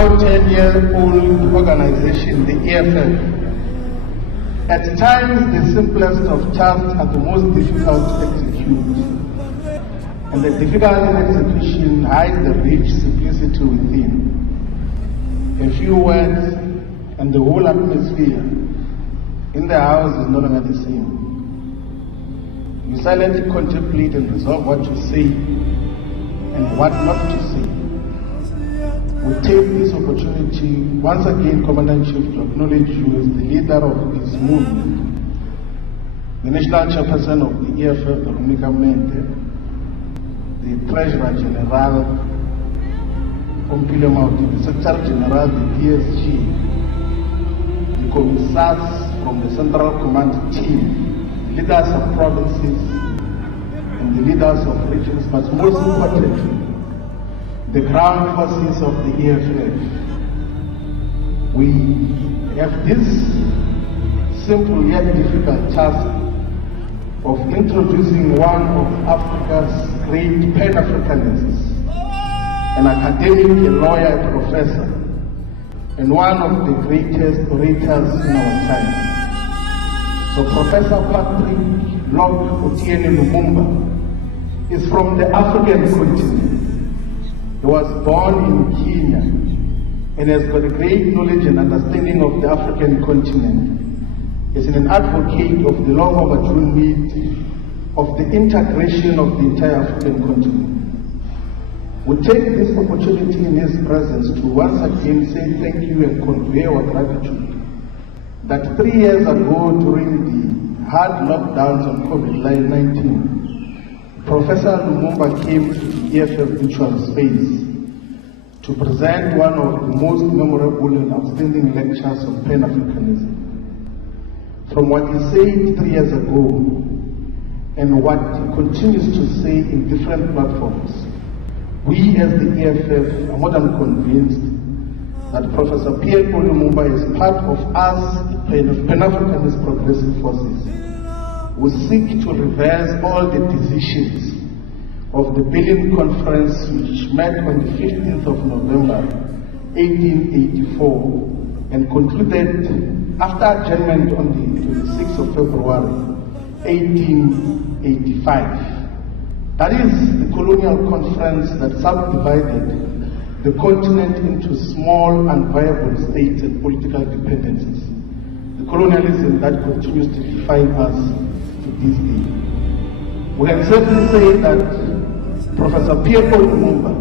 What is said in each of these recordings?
now 10-year-old organization, the EFF. At times, the simplest of tasks are the most difficult to execute. And the difficulty in execution hides the rich simplicity within. A few words and the whole atmosphere in the house is no longer the same. You silently contemplate and resolve what to say and what not to say. We take this opportunity once again, Commander-in-Chief, to acknowledge you as the leader of this movement, the National Chairperson of the EFF, the Lumumba, the Treasurer General, the Secretary General, the PSG, the Commissars from the Central Command team, the leaders of provinces, and the leaders of regions, but most importantly, the ground forces of the EFF. We have this simple yet difficult task of introducing one of Africa's great Pan-Africanists, an academic, a lawyer, a professor, and one of the greatest orators in our time. So Professor Patrick Otieno Lumumba is from the African continent. He was born in Kenya and has got a great knowledge and understanding of the African continent. He's an advocate of the long overdue need of the integration of the entire African continent. We take this opportunity in his presence to once again say thank you and convey our gratitude that 3 years ago during the hard lockdowns on COVID-19, Professor Lumumba came to the EFF virtual space to present one of the most memorable and outstanding lectures on Pan-Africanism. From what he said 3 years ago and what he continues to say in different platforms, we as the EFF are more than convinced that Professor Pierre Lumumba is part of us, the Pan-Africanist progressive forces. We seek to reverse all the decisions of the Berlin Conference, which met on the 15th of November 1884 and concluded after adjournment on the 26th of February 1885. That is the colonial conference that subdivided the continent into small and viable states and political dependencies. The colonialism that continues to define us to this day. We can certainly say that Professor Pierre Lumumba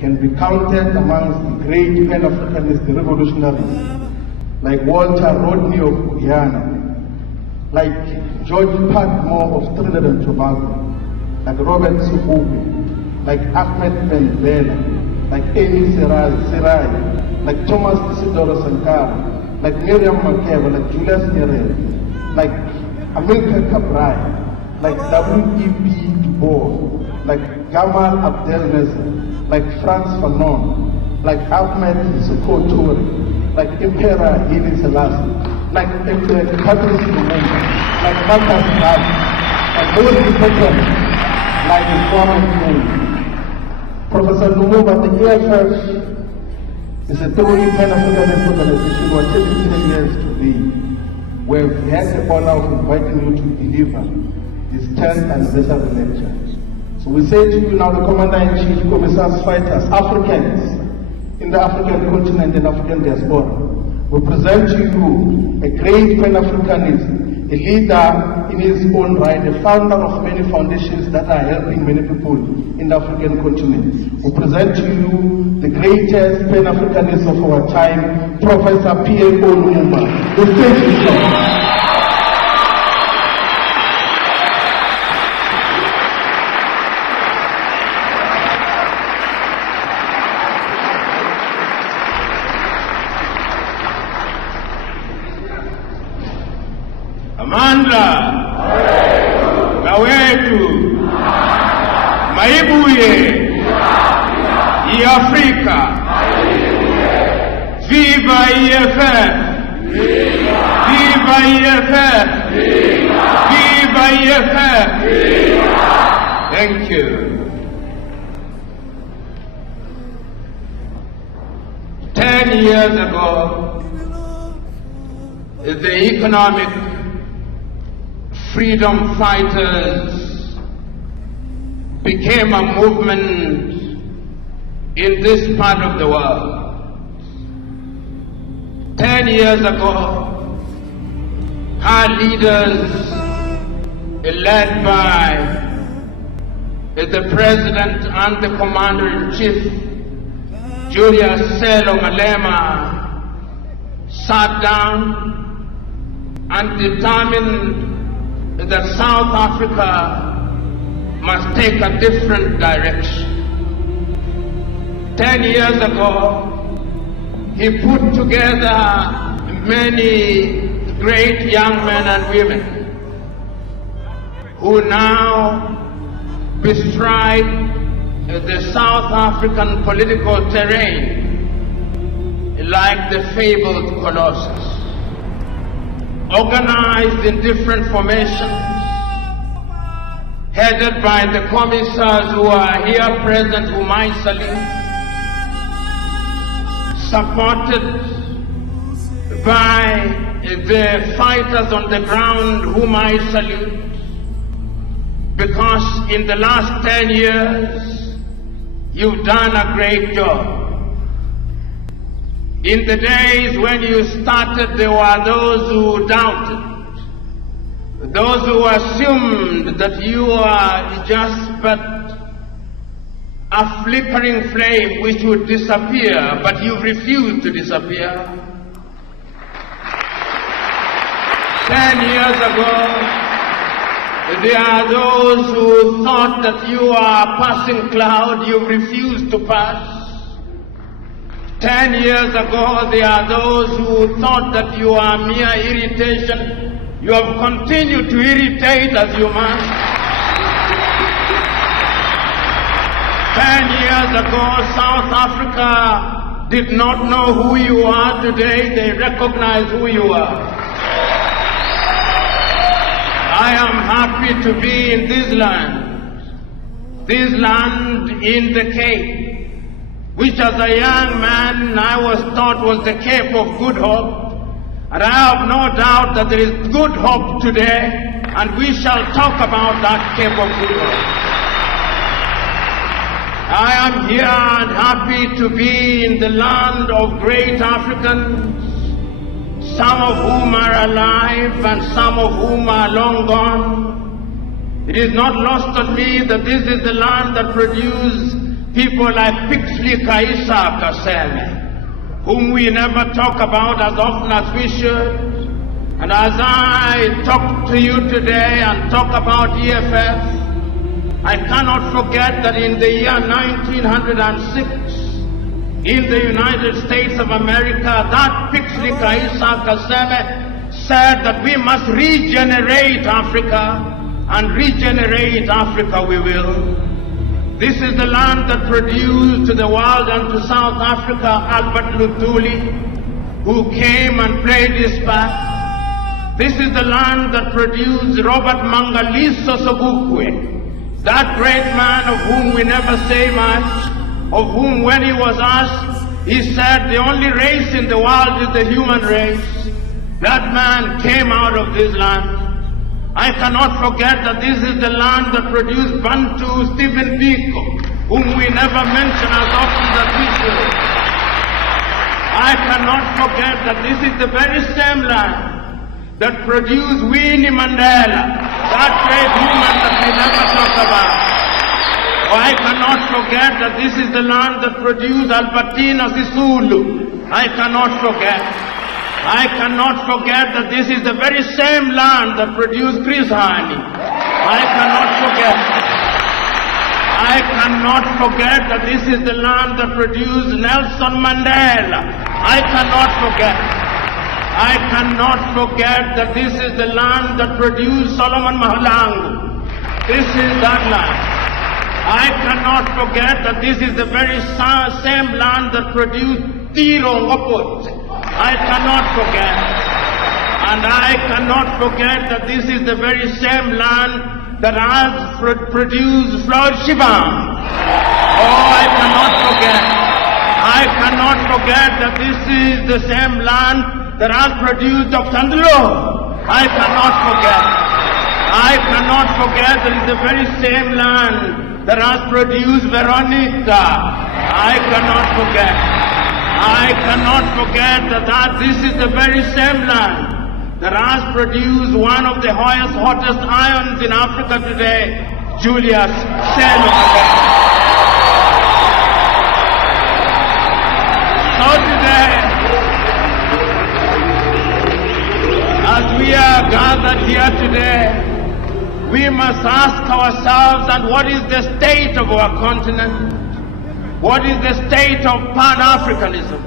can be counted amongst the great Pan-Africanist revolutionaries like Walter Rodney of Guyana, like George Padmore of Trinidad and Tobago, like Robert Sobukwe, like Ahmed Ben Bella, like Amy Serai, like Thomas Isidoro Sankara, like Miriam Makeba, like Julius Nyerere, like Amilcar Cabral, like W.E.B. Du Bois, like Gamal Abdel Nasser, like Frantz Fanon, like Ahmed Sékou Touré, like Emperor Haile Selassie, like Patrice Lumumba, like Marcus Garvey, and most importantly, like the former king. Professor Lumumba, the EFF is a thoroughly Pan-Africanist organization who are taking 10 years today. We have had the honor of inviting you to deliver this 10th anniversary lecture. So we say to you now, the Commander-in-Chief, Commissars, Fighters, Africans in the African continent and African diaspora, we present to you a great Pan-Africanist, a leader in his own right, a founder of many foundations that are helping many people in the African continent. We present to you the greatest Pan-Africanist of our time, Professor Pierre Lumumba. The stage is yours. Amanda, Gawetu, Maibuye, EAfrica, Viva EFF, Viva EFF, Viva EFF. Thank you. 10 years ago, the economic freedom fighters became a movement in this part of the world. 10 years ago, our leaders, led by the President and the Commander-in-Chief, Julius Selo Malema, sat down and determined that South Africa must take a different direction. 10 years ago, he put together many great young men and women who now bestride the South African political terrain like the fabled colossus, organized in different formations, headed by the commissars who are here present, whom I salute, supported by the fighters on the ground, whom I salute, because in the last 10 years, you've done a great job. In the days when you started, there were those who doubted, those who assumed that you are just but a flickering flame which would disappear, but you've refused to disappear. 10 years ago, there are those who thought that you are a passing cloud, you've refused to pass. 10 years ago, there are those who thought that you are mere irritation. You have continued to irritate as you must. 10 years ago, South Africa did not know who you are. Today, they recognize who you are. I am happy to be in this land in the Cape, which as a young man I was taught was the Cape of Good Hope. And I have no doubt that there is good hope today, and we shall talk about that Cape of Good Hope. I am here and happy to be in the land of great Africans, some of whom are alive and some of whom are long gone. It is not lost on me that this is the land that produced people like Pixley Kaisa Kaseme, whom we never talk about as often as we should. And as I talk to you today and talk about EFF, I cannot forget that in the year 1906, in the United States of America, that Pixley Kaisa Kaseme said that we must regenerate Africa, and regenerate Africa we will. This is the land that produced to the world and to South Africa Albert Luthuli, who came and played his part. This is the land that produced Robert Mangaliso Sobukwe, that great man of whom we never say much, of whom when he was asked, he said the only race in the world is the human race. That man came out of this land. I cannot forget that this is the land that produced Bantu Stephen Biko, whom we never mention as often as we should. I cannot forget that this is the very same land that produced Winnie Mandela, that great woman that we never talk about. I cannot forget that this is the land that produced Albertina Sisulu. I cannot forget. I cannot forget that this is the very same land that produced Chris Hani. I cannot forget. I cannot forget that this is the land that produced Nelson Mandela. I cannot forget. I cannot forget that this is the land that produced Solomon Mahlangu. This is that land. I cannot forget that this is the very same land that produced Tiro Ngopot. I cannot forget. And I cannot forget that this is the very same land that has produced Floyd Shibang. Oh, I cannot forget. I cannot forget that this is the same land that has produced Dr. Ndlo. I cannot forget. I cannot forget that it's the very same land that has produced Veronica. I cannot forget. I cannot forget that this is the very same land that has produced one of the hottest irons in Africa today, Julius Caesar. So today, as we are gathered here today, we must ask ourselves, and what is the state of our continent? What is the state of Pan-Africanism?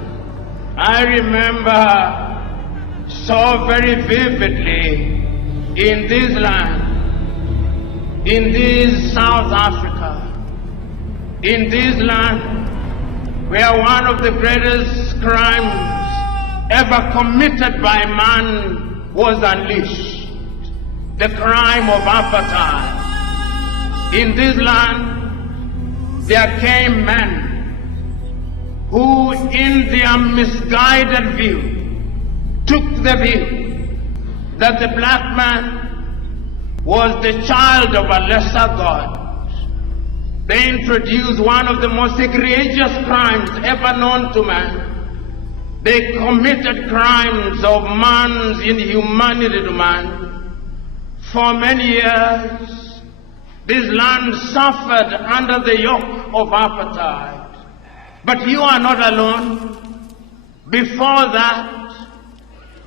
I remember so very vividly in this land, in this South Africa, in this land, where one of the greatest crimes ever committed by man was unleashed, the crime of apartheid. In this land, there came men who, in their misguided view, took the view that the black man was the child of a lesser god. They introduced one of the most egregious crimes ever known to man. They committed crimes of man's inhumanity to man. For many years, this land suffered under the yoke of apartheid. But you are not alone. Before that,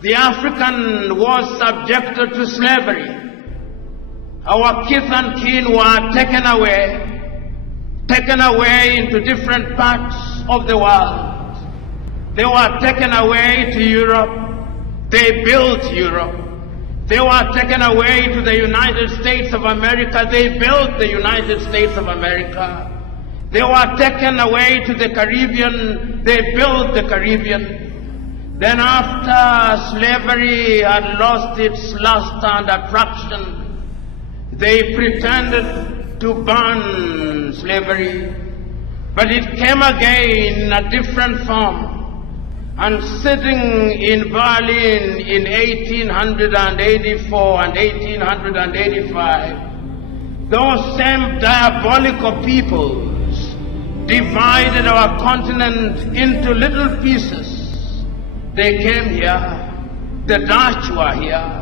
the African was subjected to slavery. Our kith and kin were taken away into different parts of the world. They were taken away to Europe. They built Europe. They were taken away to the United States of America. They built the United States of America. They were taken away to the Caribbean. They built the Caribbean. Then after slavery had lost its luster and attraction, they pretended to ban slavery, but it came again in a different form. And sitting in Berlin in 1884 and 1885, those same diabolical peoples divided our continent into little pieces. They came here. The Dutch were here.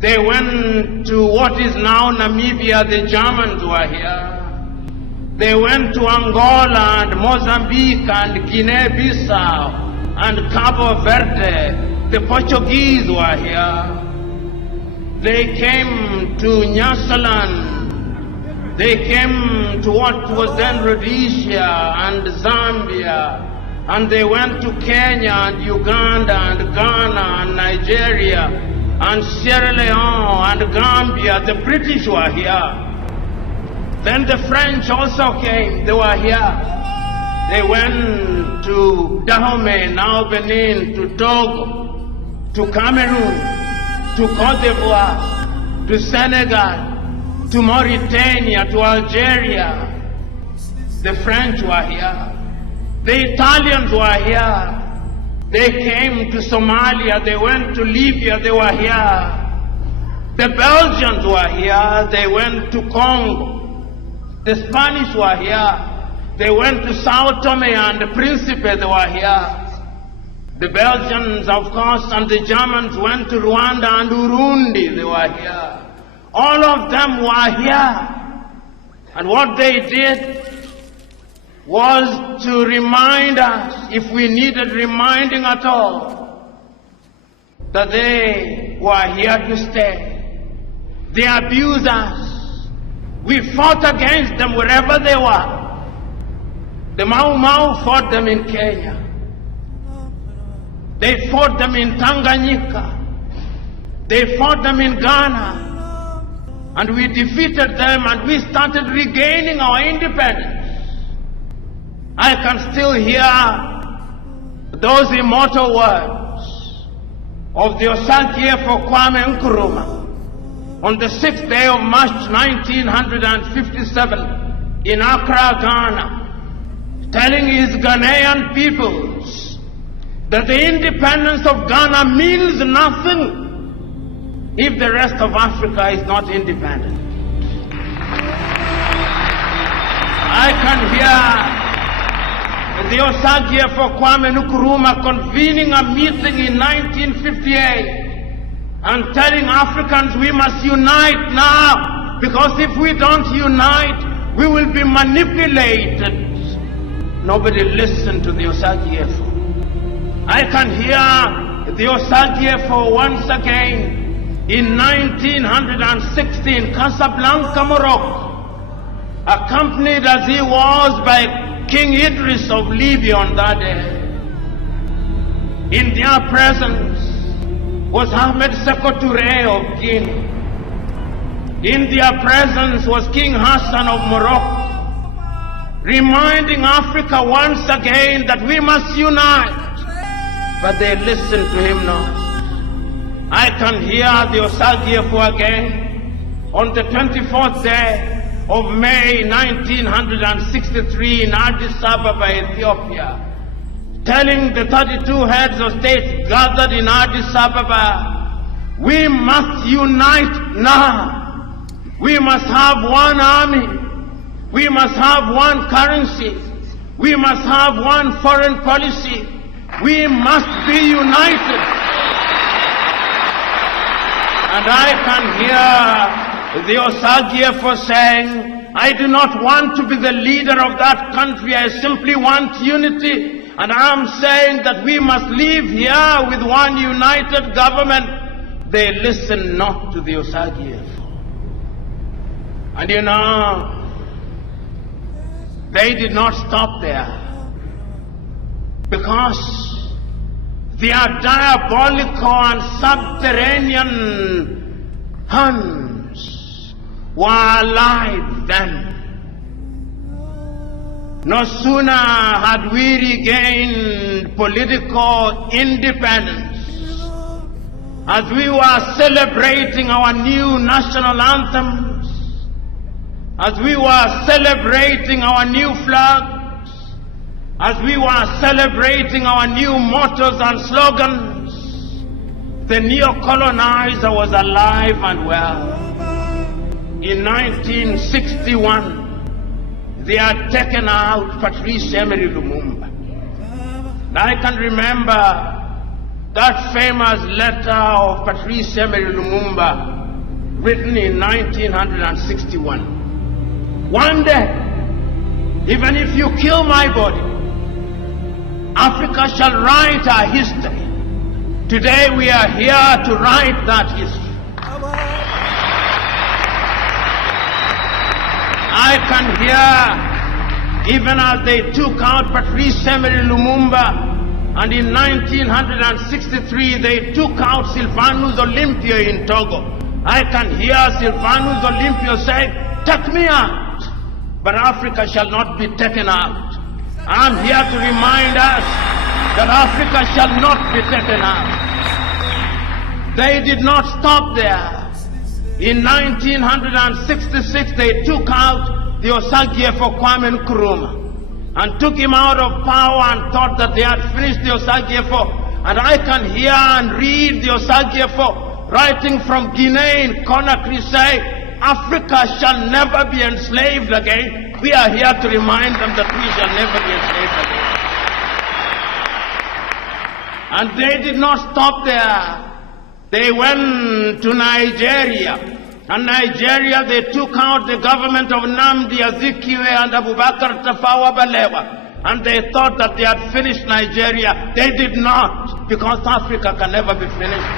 They went to what is now Namibia. The Germans were here. They went to Angola and Mozambique and Guinea-Bissau and Cabo Verde. The Portuguese were here. They came to Nyasaland. They came to what was then Rhodesia and Zambia. And they went to Kenya and Uganda and Ghana and Nigeria and Sierra Leone and Gambia. The British were here. Then the French also came. They were here. They went to Dahomey, now Benin, to Togo, to Cameroon, to Cote d'Ivoire, to Senegal, to Mauritania, to Algeria. The French were here. The Italians were here. They came to Somalia. They went to Libya. They were here. The Belgians were here. They went to Congo. The Spanish were here. They went to Sao Tome and Principe. They were here. The Belgians, of course, and the Germans went to Rwanda and Burundi. They were here. All of them were here. And what they did was to remind us, if we needed reminding at all, that they were here to stay. They abused us. We fought against them wherever they were. The Mau Mau fought them in Kenya. They fought them in Tanganyika. They fought them in Ghana. And we defeated them and we started regaining our independence. I can still hear those immortal words of the Osagyefo Kwame Nkrumah on the 6th day of March 1957 in Accra, Ghana, telling his Ghanaian peoples that the independence of Ghana means nothing if the rest of Africa is not independent. I can hear the Osagie for Kwame Nkrumah convening a meeting in 1958 and telling Africans we must unite now, because if we don't unite, we will be manipulated. Nobody listened to the Osagie for. I can hear the Osagie for once again in 1960 in Casablanca, Morocco, accompanied as he was by King Idris of Libya on that day. In their presence was Ahmed Sékou Touré of Guinea. In their presence was King Hassan of Morocco, reminding Africa once again that we must unite. But they listened to him not. I can hear the Osagie for again on the 24th day of May 1963 in Addis Ababa, Ethiopia, telling the 32 heads of state gathered in Addis Ababa, we must unite now. We must have one army. We must have one currency. We must have one foreign policy. We must be united. And I can hear the Osagie for saying, I do not want to be the leader of that country. I simply want unity. And I'm saying that we must live here with one united government. They listen not to the Osagie. And you know, they did not stop there, because their diabolical and subterranean hands were alive then. No sooner had we regained political independence, as we were celebrating our new national anthems, as we were celebrating our new flags, as we were celebrating our new mottos and slogans, the neo-colonizer was alive and well. In 1961, they had taken out Patrice Emery Lumumba. And I can remember that famous letter of Patrice Emery Lumumba written in 1961. One day, even if you kill my body, Africa shall write our history. Today we are here to write that history. I can hear, even as they took out Patrice Emery Lumumba, and in 1963 they took out Sylvanus Olympio in Togo. I can hear Sylvanus Olympio say, take me out, but Africa shall not be taken out. I'm here to remind us that Africa shall not be taken out. They did not stop there. In 1966, they took out the Osagie for Kwame Nkrumah and took him out of power and thought that they had finished the Osagie for. And I can hear and read the Osagie for writing from Guinea in Conakry say, Africa shall never be enslaved again. We are here to remind them that we shall never be enslaved again. And they did not stop there. They went to Nigeria. And Nigeria, they took out the government of Nnamdi Azikiwe and Abubakar Tafawa Balewa. And they thought that they had finished Nigeria. They did not, because Africa can never be finished.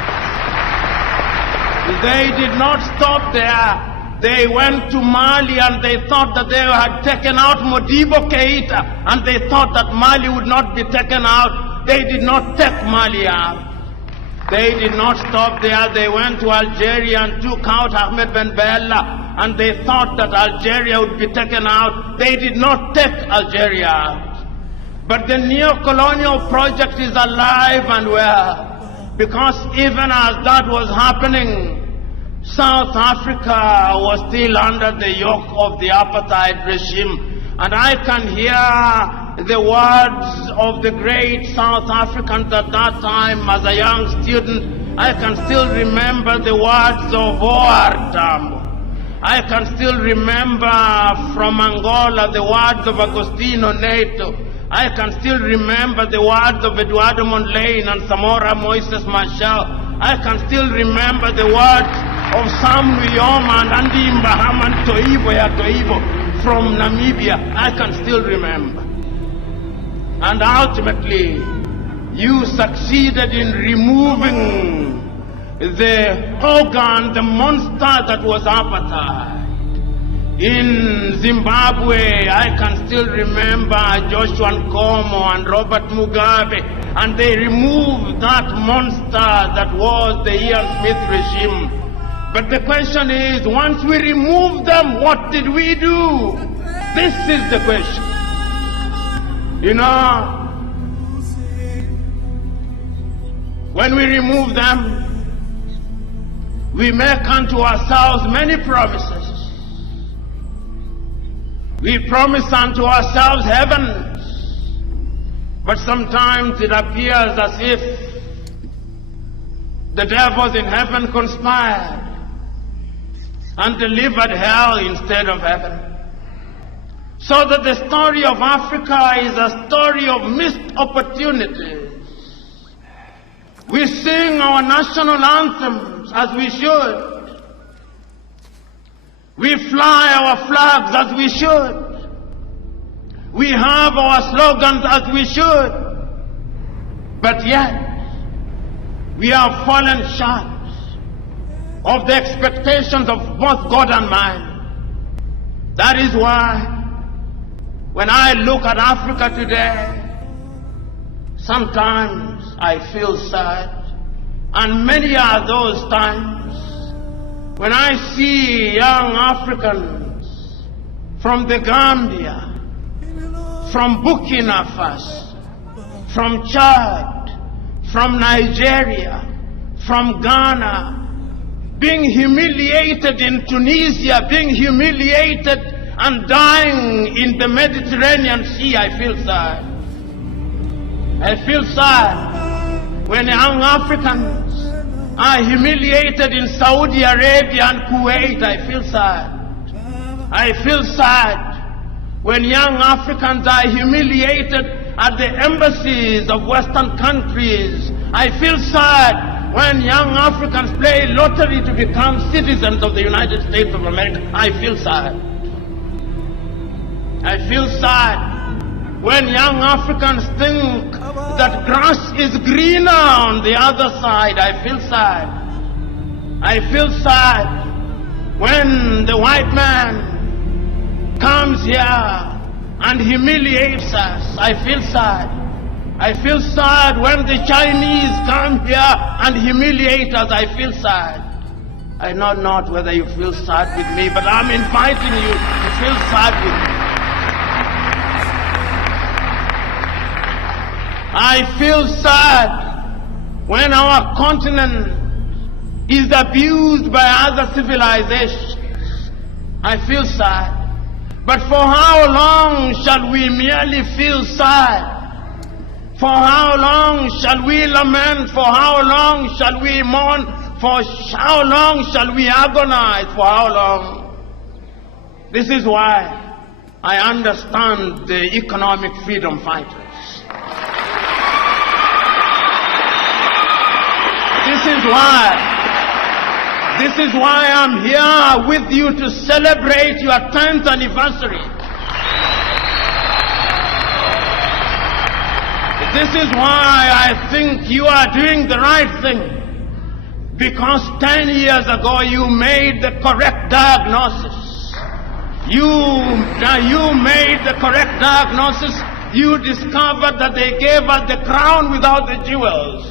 They did not stop there. They went to Mali and they thought that they had taken out Modibo Keita, and they thought that Mali would not be taken out. They did not take Mali out. They did not stop there. They went to Algeria and took out Ahmed Ben Bella, and they thought that Algeria would be taken out. They did not take Algeria out. But the neo-colonial project is alive and well, because even as that was happening, South Africa was still under the yoke of the apartheid regime. And I can hear the words of the great South Africans at that time as a young student. I can still remember the words of O.R. Tambo. I can still remember from Angola the words of Agostinho Neto. I can still remember the words of Eduardo Mondlane and Samora Moises Machel. I can still remember the words of Sam Nujoma and Andy Mbahaman Toivo ya Toivo from Namibia. I can still remember. And ultimately, you succeeded in removing the organ, the monster that was apartheid. In Zimbabwe, I can still remember Joshua Nkomo and Robert Mugabe, and they removed that monster that was the Ian Smith regime. But the question is, once we removed them, what did we do? This is the question. You know, when we remove them, we make unto ourselves many promises. We promise unto ourselves heavens, but sometimes it appears as if the devils in heaven conspired and delivered hell instead of heaven. So that the story of Africa is a story of missed opportunities. We sing our national anthems as we should. We fly our flags as we should. We have our slogans as we should. But yet, we have fallen short of the expectations of both God and man. That is why, when I look at Africa today, sometimes I feel sad, and many are those times when I see young Africans from the Gambia, from Burkina Faso, from Chad, from Nigeria, from Ghana, being humiliated in Tunisia, being humiliated and dying in the Mediterranean Sea. I feel sad. I feel sad when young Africans are humiliated in Saudi Arabia and Kuwait. I feel sad. I feel sad when young Africans are humiliated at the embassies of Western countries. I feel sad when young Africans play lottery to become citizens of the United States of America. I feel sad. I feel sad when young Africans think that grass is greener on the other side. I feel sad. I feel sad when the white man comes here and humiliates us. I feel sad. I feel sad when the Chinese come here and humiliate us. I feel sad. I know not whether you feel sad with me, but I'm inviting you to feel sad with me. I feel sad when our continent is abused by other civilizations. I feel sad. But for how long shall we merely feel sad? For how long shall we lament? For how long shall we mourn? For how long shall we agonize? For how long? This is why I understand the economic freedom fighters. This is why I'm here with you to celebrate your 10th anniversary. This is why I think you are doing the right thing. Because 10 years ago you made the correct diagnosis. You made the correct diagnosis. You discovered that they gave us the crown without the jewels.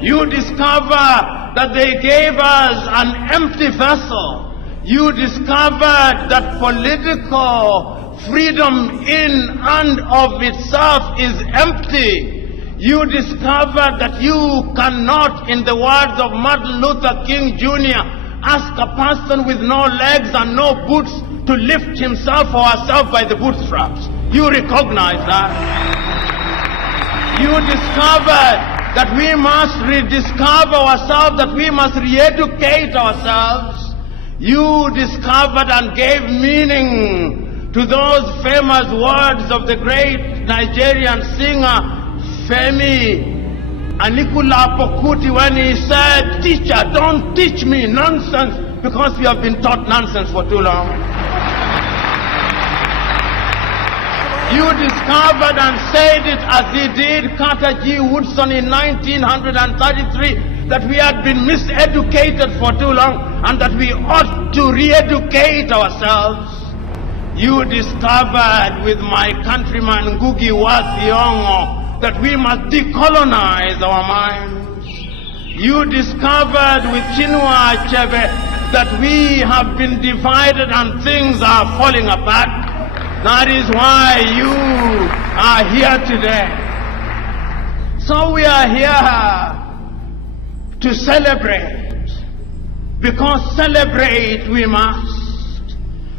You discovered that they gave us an empty vessel. You discovered that political freedom in and of itself is empty. You discovered that you cannot, in the words of Martin Luther King Jr., ask a person with no legs and no boots to lift himself or herself by the bootstraps. You recognize that. You discovered that we must rediscover ourselves, that we must re-educate ourselves. You discovered and gave meaning to those famous words of the great Nigerian singer Femi Anikulapo Kuti when he said, "Teacher, don't teach me nonsense because we have been taught nonsense for too long." You discovered and said it as he did Carter G. Woodson in 1933 that we had been miseducated for too long and that we ought to re-educate ourselves. You discovered with my countryman Ngugi wa Thiong'o that we must decolonize our minds. You discovered with Chinua Achebe that we have been divided and things are falling apart. That is why you are here today. So we are here to celebrate, because celebrate we must.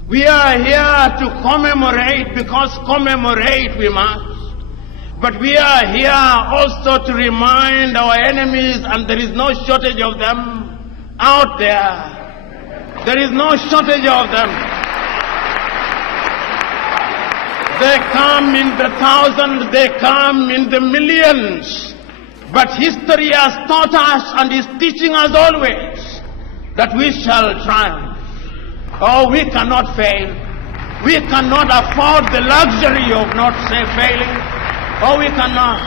We are here to commemorate, because commemorate we must. But we are here also to remind our enemies, and there is no shortage of them out there. There is no shortage of them. They come in the thousands, they come in the millions. But history has taught us and is teaching us always that we shall triumph. Oh, we cannot fail. We cannot afford the luxury of not failing. Oh, we cannot.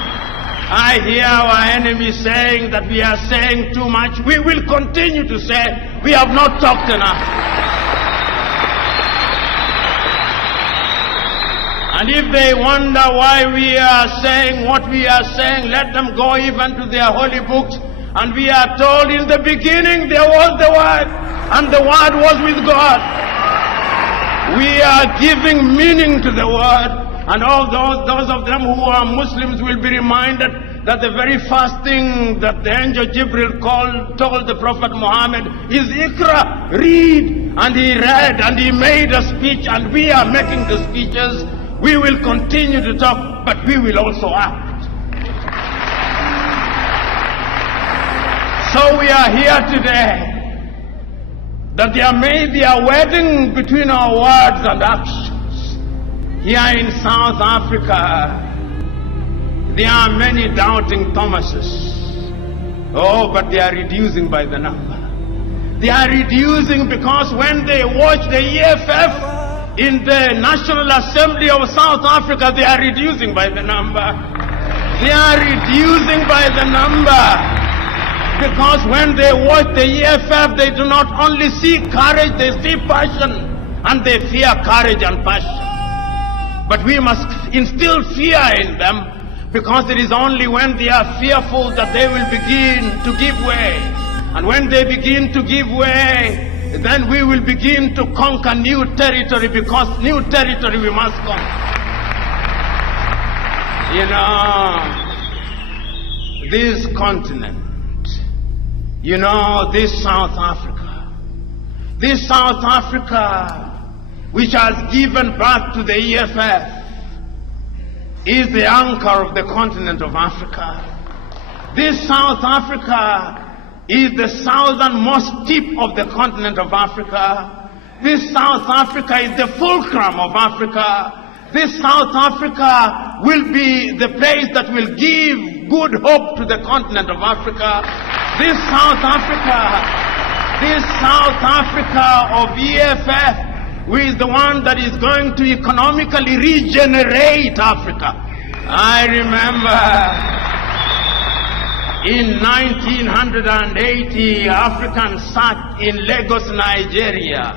I hear our enemies saying that we are saying too much. We will continue to say we have not talked enough. And if they wonder why we are saying what we are saying, let them go even to their holy books. And we are told in the beginning there was the Word, and the Word was with God. We are giving meaning to the Word. And all those of them who are Muslims will be reminded that the very first thing that the angel Jibril told the Prophet Muhammad is Iqra, read. And he read and he made a speech, and we are making the speeches. We will continue to talk, but we will also act. So we are here today, that there may be a wedding between our words and actions. Here in South Africa, there are many doubting Thomases. Oh, but they are reducing by the number. They are reducing because when they watch the EFF, in the National Assembly of South Africa, they are reducing by the number. They are reducing by the number. Because when they watch the EFF, they do not only see courage, they see passion. And they fear courage and passion. But we must instill fear in them, because it is only when they are fearful that they will begin to give way. And when they begin to give way, then we will begin to conquer new territory, because new territory we must conquer. You know, this continent, you know, this South Africa, which has given birth to the EFF, is the anchor of the continent of Africa. This South Africa is the southernmost tip of the continent of Africa. This South Africa is the fulcrum of Africa. This South Africa will be the place that will give good hope to the continent of Africa. This South Africa of EFF, who is the one that is going to economically regenerate Africa. I remember in 1980, Africans sat in Lagos, Nigeria,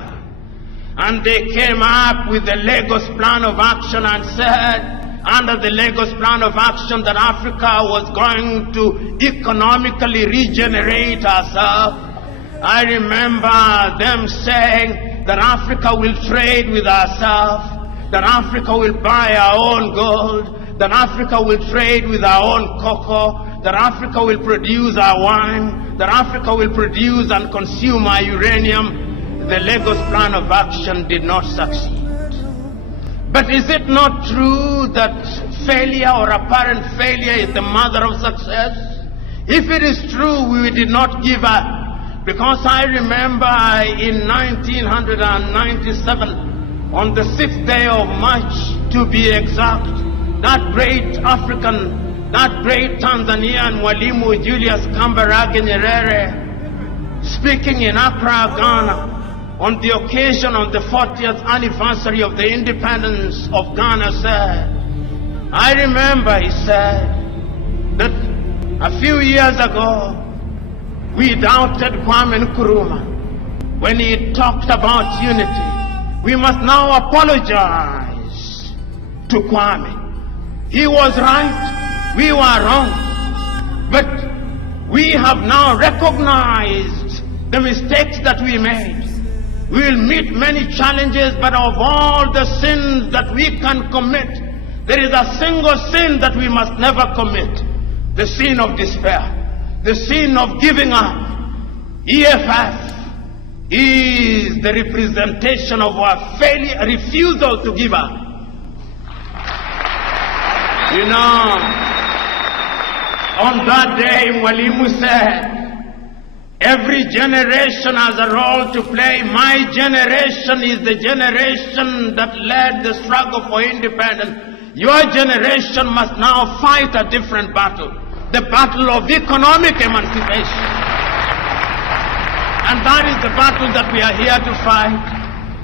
and they came up with the Lagos Plan of Action and said, under the Lagos Plan of Action, that Africa was going to economically regenerate herself. I remember them saying that Africa will trade with herself, that Africa will buy our own gold, that Africa will trade with our own cocoa, that Africa will produce our wine, that Africa will produce and consume our uranium. The Lagos Plan of Action did not succeed. But is it not true that failure or apparent failure is the mother of success? If it is true, we did not give up. Because I remember in 1997, on the 6th day of March to be exact, that great African, that great Tanzanian Mwalimu Julius Kambarage Nyerere, speaking in Accra, Ghana, on the occasion of the 40th anniversary of the independence of Ghana said, I remember he said that a few years ago, we doubted Kwame Nkrumah when he talked about unity. We must now apologize to Kwame. He was right, we were wrong. But we have now recognized the mistakes that we made. We will meet many challenges, but of all the sins that we can commit, there is a single sin that we must never commit. The sin of despair. The sin of giving up. EFF is the representation of our failure, refusal to give up. You know, on that day, Mwalimu said, every generation has a role to play. My generation is the generation that led the struggle for independence. Your generation must now fight a different battle. The battle of economic emancipation. And that is the battle that we are here to fight.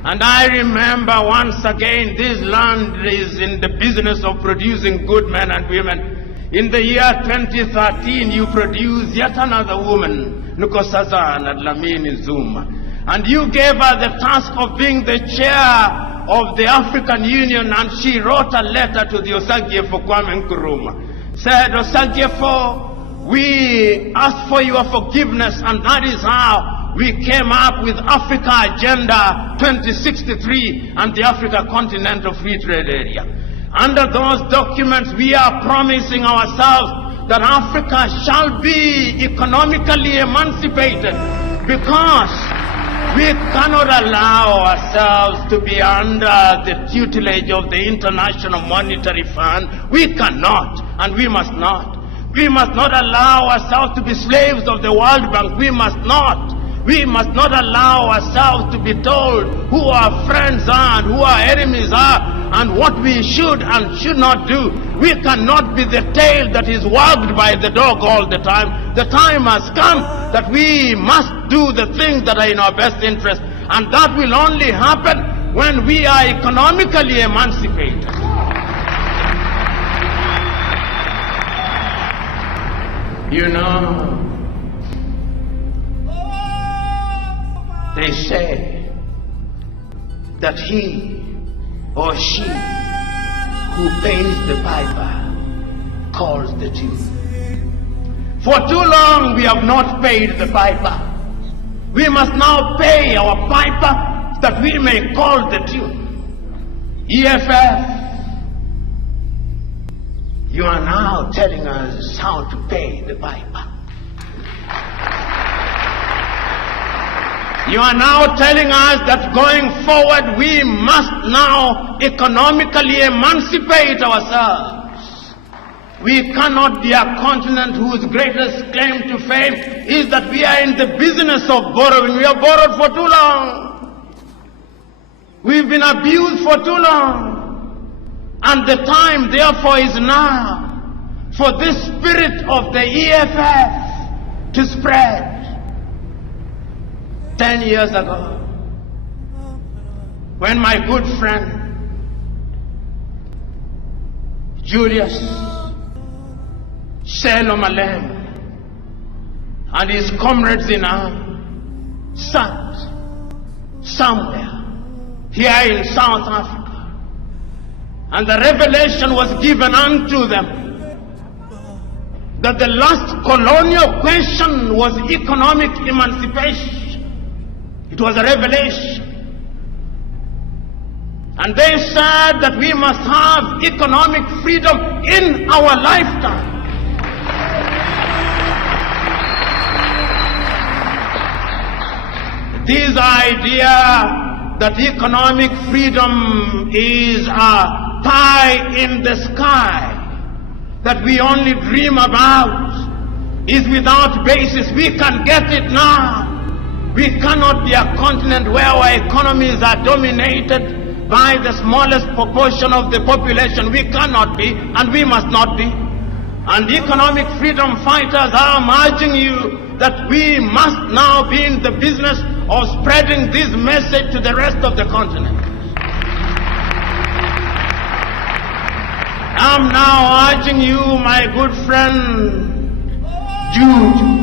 And I remember once again, this land is in the business of producing good men and women. In the year 2013, you produced yet another woman, Nkosazana Dlamini Zuma. And you gave her the task of being the chair of the African Union, and she wrote a letter to the Osagyefo Kwame Nkrumah. Said, Osagyefo, we ask for your forgiveness, and that is how we came up with Africa Agenda 2063 and the Africa Continental Free Trade Area. Under those documents, we are promising ourselves that Africa shall be economically emancipated, because we cannot allow ourselves to be under the tutelage of the International Monetary Fund. We cannot, and we must not. We must not allow ourselves to be slaves of the World Bank. We must not. We must not allow ourselves to be told who our friends are and who our enemies are and what we should and should not do. We cannot be the tail that is wagged by the dog all the time. The time has come that we must do the things that are in our best interest, and that will only happen when we are economically emancipated. You know, they say that he or she who pays the piper calls the tune. For too long we have not paid the piper. We must now pay our piper that we may call the tune. EFF, you are now telling us how to pay the piper. You are now telling us that going forward we must now economically emancipate ourselves. We cannot be a continent whose greatest claim to fame is that we are in the business of borrowing. We have borrowed for too long. We've been abused for too long. And the time therefore is now for this spirit of the EFF to spread. 10 years ago, when my good friend Julius Selo Malem and his comrades in arms sat somewhere here in South Africa, and the revelation was given unto them that the last colonial question was economic emancipation. It was a revelation. And they said that we must have economic freedom in our lifetime. This idea that economic freedom is a pie in the sky that we only dream about, is without basis. We can get it now. We cannot be a continent where our economies are dominated by the smallest proportion of the population. We cannot be, and we must not be. And economic freedom fighters are urging you that we must now be in the business of spreading this message to the rest of the continent. I'm now urging you, my good friend Jude.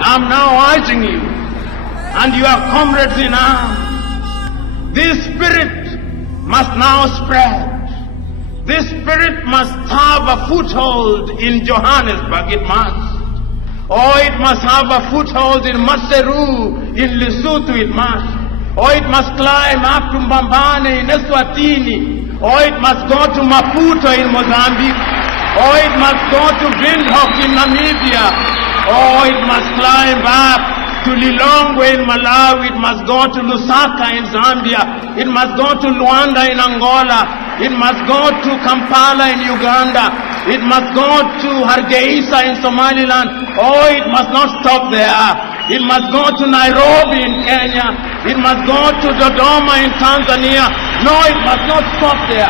I'm now urging you and your comrades in arms. This spirit must now spread. This spirit must have a foothold in Johannesburg. It must. Or it must have a foothold in Maseru, in Lesotho. It must. Or it must climb up to Mbambane in Eswatini. Or it must go to Maputo in Mozambique. Or it must go to Windhoek in Namibia. Or it must climb up to Lilongwe in Malawi. It must go to Lusaka in Zambia. It must go to Luanda in Angola. It must go to Kampala in Uganda. It must go to Hargeisa in Somaliland. Oh, it must not stop there. It must go to Nairobi in Kenya. It must go to Dodoma in Tanzania. No, it must not stop there.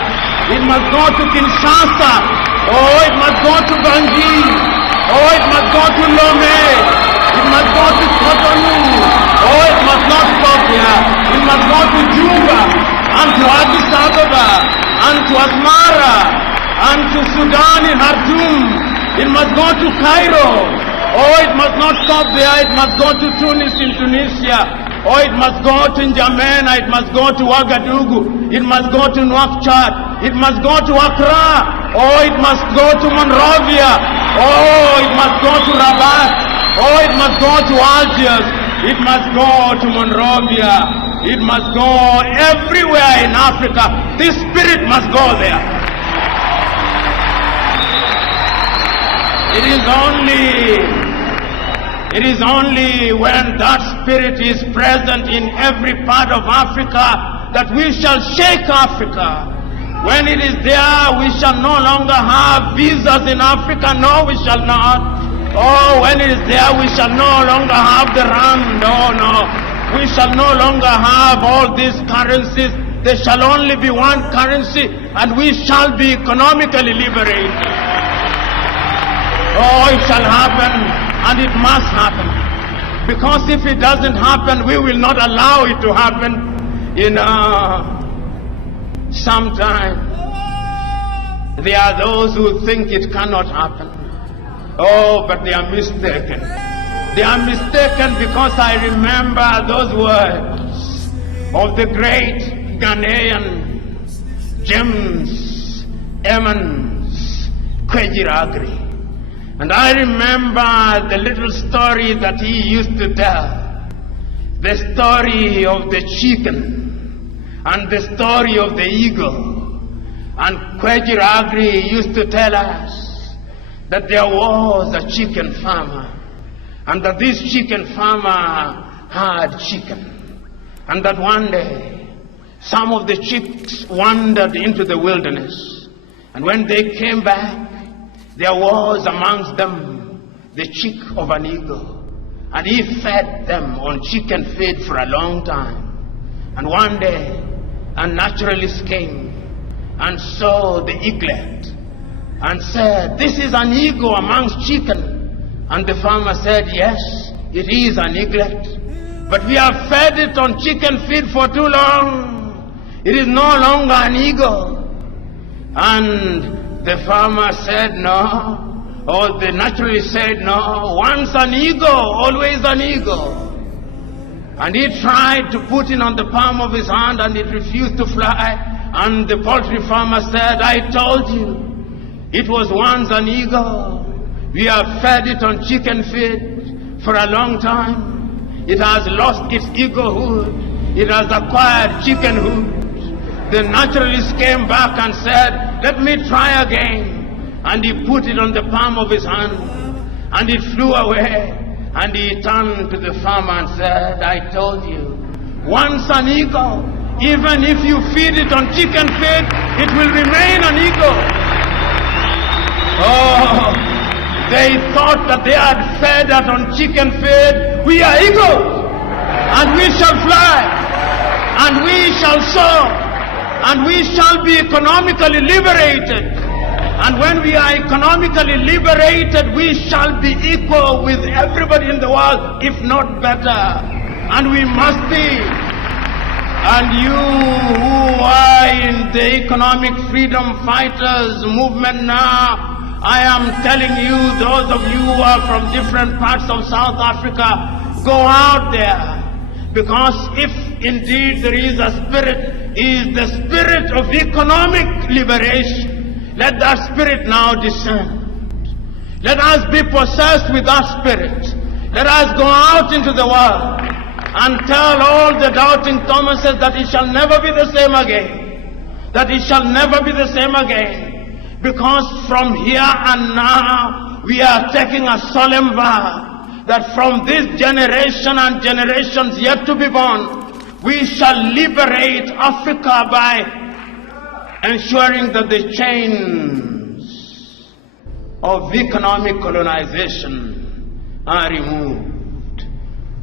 It must go to Kinshasa. Oh, it must go to Bangui. Oh, it must go to Lomé. It must go to Cotonou. Oh, it must not stop there. It must go to Juba and to Addis Ababa and to Asmara and to Sudan in Khartoum. It must go to Cairo. Oh, it must not stop there. It must go to Tunis in Tunisia. Oh, it must go to N'Djamena. It must go to Ouagadougou. It must go to Nouakchott. It must go to Accra. Oh, it must go to Monrovia. Oh, it must go to Rabat. Oh, it must go to Algiers. It must go to Monrovia. It must go everywhere in Africa. This spirit must go there. It is only when that spirit is present in every part of Africa that we shall shake Africa. When it is there, we shall no longer have visas in Africa. No, we shall not. Oh, when it is there, we shall no longer have the rand. No. We shall no longer have all these currencies. There shall only be one currency, and we shall be economically liberated. Oh, it shall happen, and it must happen. Because if it doesn't happen, we will not allow it to happen. Sometimes there are those who think it cannot happen. Oh, but they are mistaken. They are mistaken because I remember those words of the great Ghanaian James Emmons Kwejiragri. And I remember the little story that he used to tell. The story of the chicken and the story of the eagle. And Kwejiragri used to tell us that there was a chicken farmer, and that this chicken farmer had chicken, and that one day some of the chicks wandered into the wilderness, and when they came back, there was amongst them the chick of an eagle, and he fed them on chicken feed for a long time. And one day a naturalist came and saw the eaglet and said, "This is an eagle amongst chicken." And the farmer said, "Yes, it is an eaglet, but we have fed it on chicken feed for too long. It is no longer an eagle." And the farmer said, "No." Or the naturalist said, "No, once an eagle, always an eagle." And he tried to put it on the palm of his hand, and it refused to fly. And the poultry farmer said, "I told you, it was once an eagle. We have fed it on chicken feed for a long time. It has lost its eaglehood. It has acquired chickenhood." The naturalist came back and said, "Let me try again." And he put it on the palm of his hand, and it flew away. And he turned to the farmer and said, I told you, once an eagle, even if you feed it on chicken feed, it will remain an eagle. Oh, they thought that they had fed us on chicken feed. We are eagles, and we shall fly, and we shall soar, and we shall be economically liberated. And when we are economically liberated, we shall be equal with everybody in the world, if not better. And we must be. And you who are in the economic freedom fighters movement now, I am telling you, those of you who are from different parts of South Africa, go out there. Because if indeed there is a spirit, is the spirit of economic liberation. Let that spirit now descend. Let us be possessed with that spirit. Let us go out into the world and tell all the doubting Thomases that it shall never be the same again. That it shall never be the same again. Because from here and now, we are taking a solemn vow that from this generation and generations yet to be born, we shall liberate Africa by ensuring that the chains of economic colonization are removed.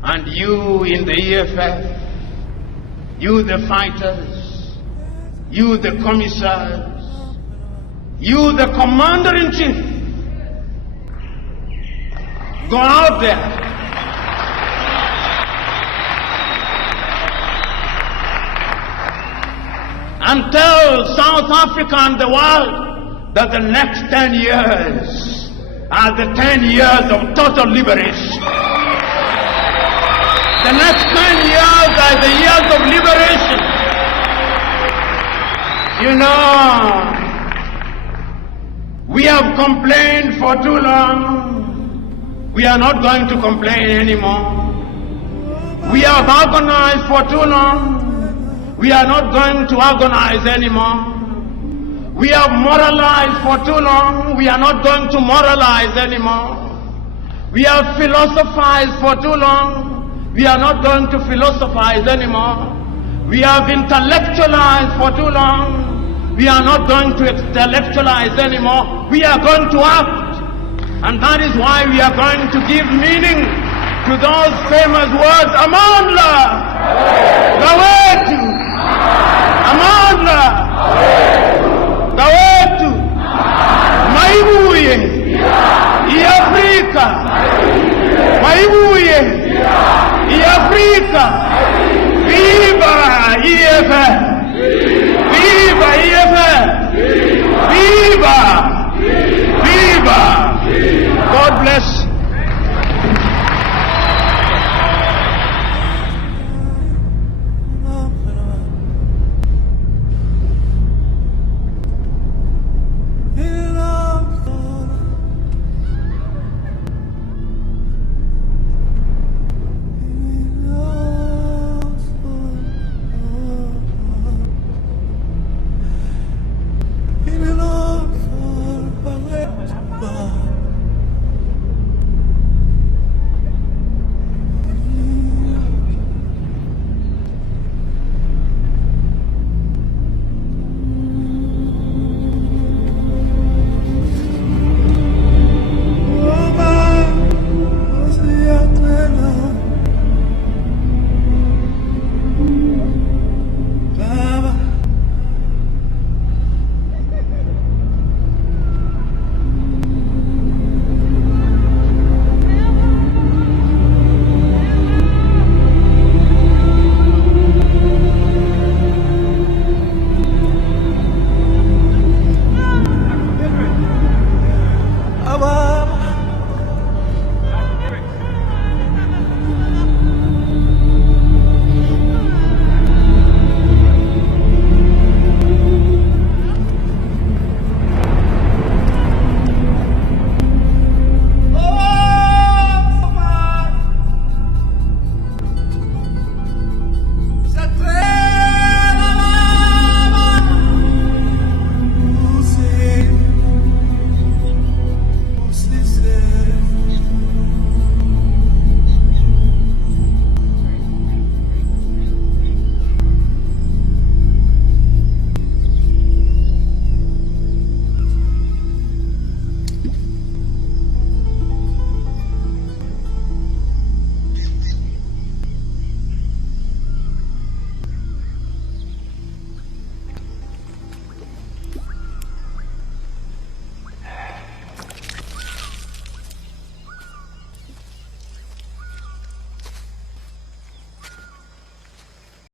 And you in the EFF, you the fighters, you the commissars, you the commander-in-chief, go out there. And tell South Africa and the world that the next 10 years are the 10 years of total liberation. The next 10 years are the years of liberation. You know, we have complained for too long. We are not going to complain anymore. We have agonized for too long. We are not going to agonize anymore. We have moralized for too long. We are not going to moralize anymore. We have philosophized for too long. We are not going to philosophize anymore. We have intellectualized for too long. We are not going to intellectualize anymore. We are going to act. And that is why we are going to give meaning to those famous words, Amandla, Gawetu, Amandla, Gawetu, Maibuye, EAfrika, Maibuye, EAfrika, Viva EFF, Viva EFF, Viva, Viva, God bless